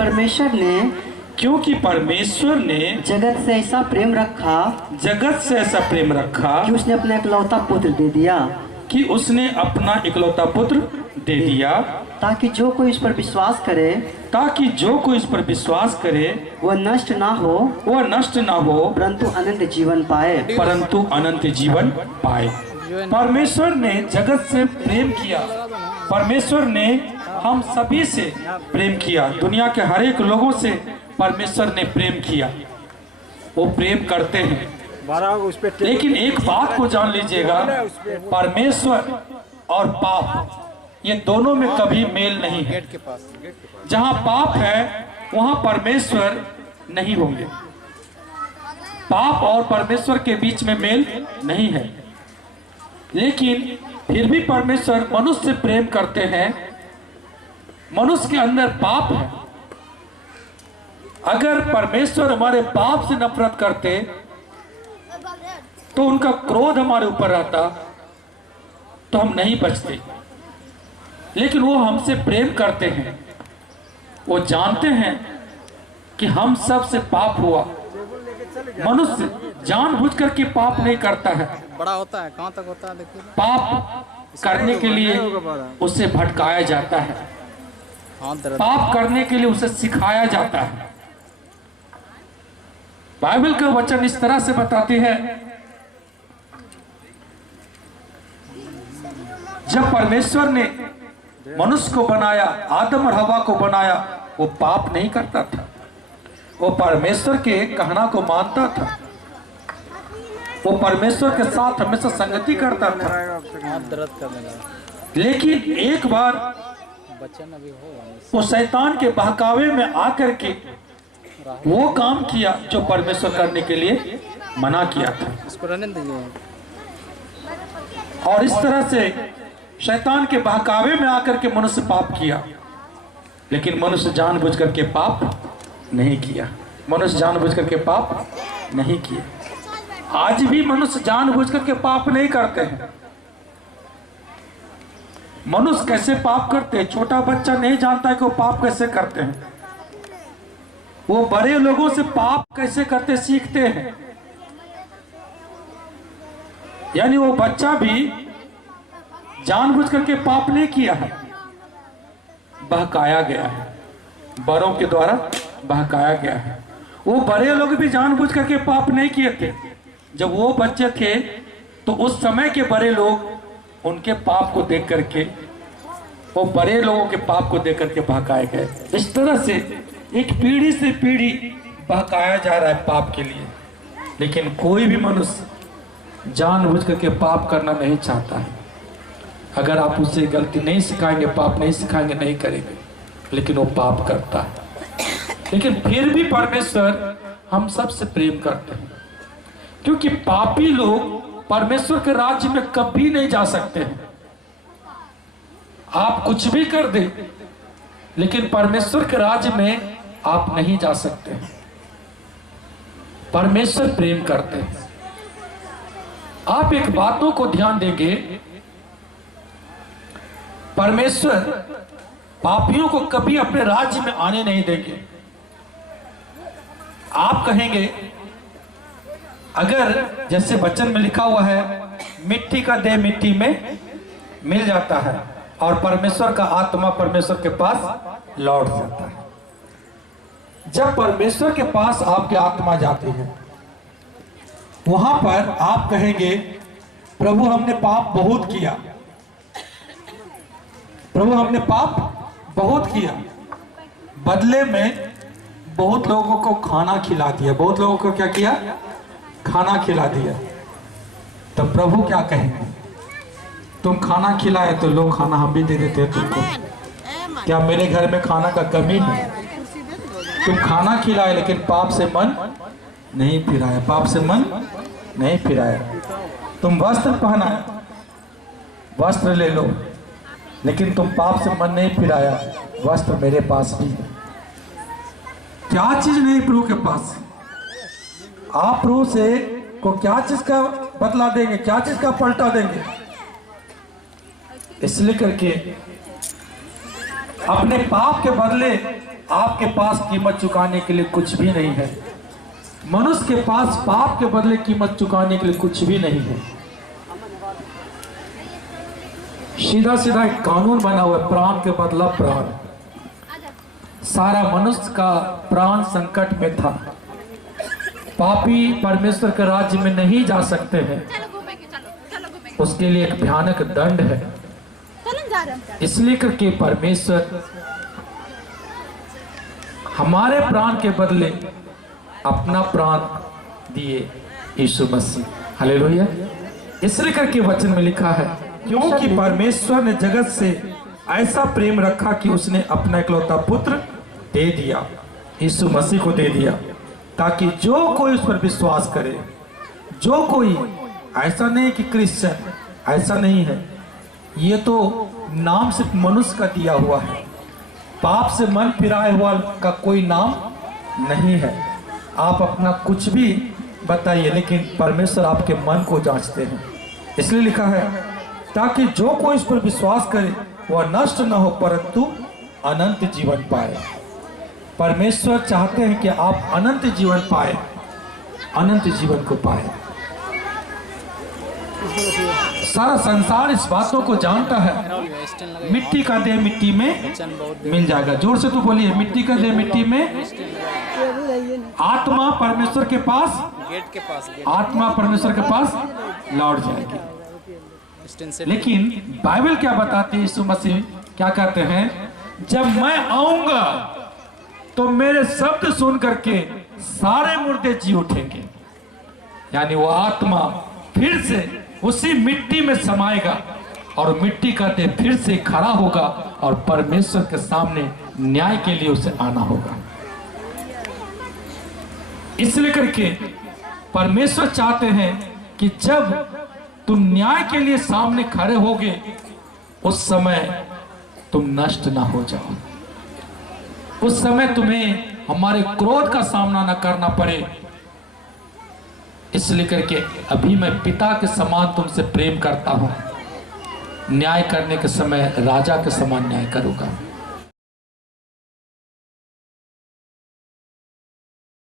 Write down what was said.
परमेश्वर ने क्योंकि परमेश्वर ने जगत से ऐसा प्रेम रखा कि उसने अपना इकलौता पुत्र दे दिया, कि उसने अपना इकलौता पुत्र दे दिया, ताकि जो कोई इस पर विश्वास करे वह नष्ट ना हो, परंतु अनंत जीवन पाए। परमेश्वर ने जगत से प्रेम किया, परमेश्वर ने हम सभी से प्रेम किया, दुनिया के हर एक लोगों से परमेश्वर ने प्रेम किया, वो प्रेम करते हैं। लेकिन एक बात को जान लीजिएगा, परमेश्वर और पाप ये दोनों में कभी मेल नहीं है। जहां पाप है वहां परमेश्वर नहीं होंगे। पाप और परमेश्वर के बीच में मेल नहीं है। लेकिन फिर भी परमेश्वर मनुष्य से प्रेम करते हैं। मनुष्य के अंदर पाप है। अगर परमेश्वर हमारे पाप से नफरत करते तो उनका क्रोध हमारे ऊपर रहता तो हम नहीं बचते। लेकिन वो हमसे प्रेम करते हैं, वो जानते हैं कि हम सब से पाप हुआ। मनुष्य जानबूझकर के पाप नहीं करता है, बड़ा होता है, कहां तक होता है देखिए। पाप करने के लिए उसे भटकाया जाता है, पाप करने के लिए उसे सिखाया जाता है। बाइबल का वचन इस तरह से बताती है, जब परमेश्वर ने मनुष्य को बनाया, आदम और हवा को बनाया, वो पाप नहीं करता था, वो परमेश्वर के कहना को मानता था, वो परमेश्वर के साथ हमेशा संगति करता था। लेकिन एक बार वो शैतान के बहकावे में आकर के वो काम किया जो परमेश्वर करने के लिए मना किया था। और इस तरह से शैतान के बहकावे में आकर के मनुष्य पाप किया। लेकिन मनुष्य जानबूझ करके पाप नहीं किया, मनुष्य जानबूझ करके पाप नहीं किया। आज भी मनुष्य जानबूझ करके पाप नहीं करते हैं। मनुष्य कैसे पाप करते हैं, छोटा बच्चा नहीं जानता है कि वो पाप कैसे करते हैं। वो बड़े लोगों से पाप कैसे करते सीखते हैं। यानी वो बच्चा भी जानबूझ करके पाप नहीं किया है, बहकाया गया है, बड़ों के द्वारा बहकाया गया है। वो बड़े लोग भी जानबूझ करके पाप नहीं किए थे। जब वो बच्चे थे तो उस समय के बड़े लोग उनके पाप को देख करके, वो बड़े लोगों के पाप को देख करके बहकाए गए। इस तरह से एक पीढ़ी से पीढ़ी बहकाया जा रहा है पाप के लिए। लेकिन कोई भी मनुष्य जानबूझ करके पाप करना नहीं चाहता है। अगर आप उससे गलती नहीं सिखाएंगे, पाप नहीं सिखाएंगे, नहीं करेंगे, लेकिन वो पाप करता है। लेकिन फिर भी परमेश्वर हम सबसे प्रेम करते हैं, क्योंकि पापी लोग परमेश्वर के राज्य में कभी नहीं जा सकते हैं। आप कुछ भी कर दे, लेकिन परमेश्वर के राज्य में आप नहीं जा सकते हैं। परमेश्वर प्रेम करते हैं। आप एक बातों को ध्यान देंगे, परमेश्वर पापियों को कभी अपने राज्य में आने नहीं देंगे। आप कहेंगे, अगर जैसे वचन में लिखा हुआ है, मिट्टी का देह मिट्टी में मिल जाता है और परमेश्वर का आत्मा परमेश्वर के पास लौट जाता है। जब परमेश्वर के पास आपकी आत्मा जाती है, वहां पर आप कहेंगे, प्रभु हमने पाप बहुत किया, प्रभु हमने पाप बहुत किया, बदले में बहुत लोगों को खाना खिला दिया। बहुत लोगों को क्या किया? खाना खिला दिया। तो प्रभु क्या कहेंगे? तुम खाना खिलाए तो लो, खाना हम भी दे देते हैं तुमको। क्या मेरे घर में खाना का कमी है? तुम खाना खिलाए लेकिन पाप से मन नहीं फिराया, पाप से मन नहीं फिराया। तुम वस्त्र पहनाए, वस्त्र ले लो, लेकिन तुम पाप से मन नहीं फिराया, वस्त्र मेरे पास भी है। क्या चीज नहीं प्रभु के पास? आप प्रभु से को क्या चीज का बदला देंगे, क्या चीज का पलटा देंगे? इसलिए करके अपने पाप के बदले आपके पास कीमत चुकाने के लिए कुछ भी नहीं है। मनुष्य के पास पाप के बदले कीमत चुकाने के लिए कुछ भी नहीं है। सीधा सीधा एक कानून बना हुआ है, प्राण के बदला प्राण। सारा मनुष्य का प्राण संकट में था। पापी परमेश्वर के राज्य में नहीं जा सकते हैं, उसके लिए एक भयानक दंड है। इसलिए करके परमेश्वर हमारे प्राण के बदले अपना प्राण दिए, यीशु मसीह। हालेलुया। इसलिए करके वचन में लिखा है, क्योंकि परमेश्वर ने जगत से ऐसा प्रेम रखा कि उसने अपना इकलौता पुत्र दे दिया, यीशु मसीह को दे दिया, ताकि जो कोई उस पर विश्वास करे, जो कोई, ऐसा नहीं कि क्रिश्चियन, ऐसा नहीं है, ये तो नाम सिर्फ मनुष्य का दिया हुआ है। पाप से मन फिराए हुआ का कोई नाम नहीं है। आप अपना कुछ भी बताइए, लेकिन परमेश्वर आपके मन को जांचते हैं। इसलिए लिखा है, ताकि जो कोई इस पर विश्वास करे वह नष्ट न हो परंतु अनंत जीवन पाए। परमेश्वर चाहते हैं कि आप अनंत जीवन पाए, अनंत जीवन को पाए। सारा संसार इस बातों को जानता है, मिट्टी का देह मिट्टी में मिल जाएगा। जोर से तो बोलिए, मिट्टी का देह मिट्टी में, आत्मा परमेश्वर के पास, गेट के पास, आत्मा परमेश्वर के पास लौट जाएगी। लेकिन बाइबल क्या बताती है, यीशु मसीह क्या कहते हैं, जब मैं आऊंगा तो मेरे शब्द सुन करके सारे मुर्दे जी उठेंगे। यानी वो आत्मा फिर से उसी मिट्टी में समाएगा और मिट्टी का देह फिर से खड़ा होगा और परमेश्वर के सामने न्याय के लिए उसे आना होगा। इसलिए करके परमेश्वर चाहते हैं कि जब तुम न्याय के लिए सामने खड़े होगे, उस समय तुम नष्ट ना हो जाओ, उस समय तुम्हें हमारे क्रोध का सामना ना करना पड़े। इसलिए करके अभी मैं पिता के समान तुमसे प्रेम करता हूं, न्याय करने के समय राजा के समान न्याय करूंगा।